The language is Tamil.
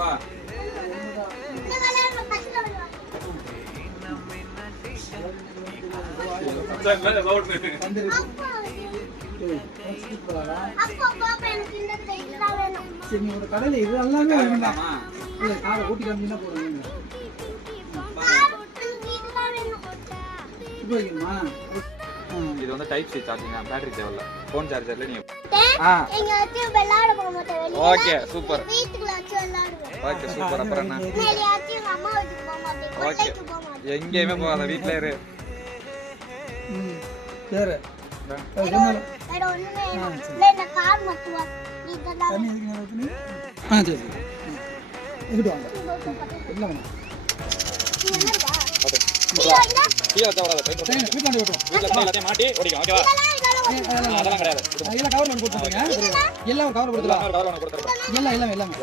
வா. கடையில இது எல்லாமே காரை கூட்டி காமிச்சா போறீங்க. இது வந்து டைப் சி சார்ஜிங் தான், பேட்டரி தேவையில்ல. ஃபோன் சார்ஜர்ல நீங்க எங்க வச்சு விளையாட போக மாட்டேன் வெளிய. Okay super. வீட்டுக்குள்ள வச்சு விளையாடுவேன். Okay super. அப்புறம் என்ன? வெளியாச்சு எங்க அம்மா வீட்டுக்கு போக மாட்டேன். கொல்லைக்கு போக மாட்டேன். எங்கேயுமே போகாத, வீட்ல இரு. சரி வேற ஒண்ணுமே இல்ல. இந்த கார் மட்டும் வா. நீ இதெல்லாம் தண்ணி எதுக்கு நேரம் ஊத்துனீங்க? சரி எங்கிட்டு வாங்க எல்லாம் வேணாம். நீ என்ன இருக்கா? கீழ வச்சா வராத, டைப் பண்ணு. வீட்டில் வந்து விட்டுரும். வீட்ல கொண்டு எல்லாத்தையும் மாட்டி ஓடிக்கும், ஓகேவா? அதெல்லாம் கிடையாது. எல்லாம் கவர் பண்ணி கொடுத்துருங்க. எல்லாம் கவர் கொடுத்துலாம். கவர் பண்ண கொடுத்துறேன். எல்லாமே எல்லாமே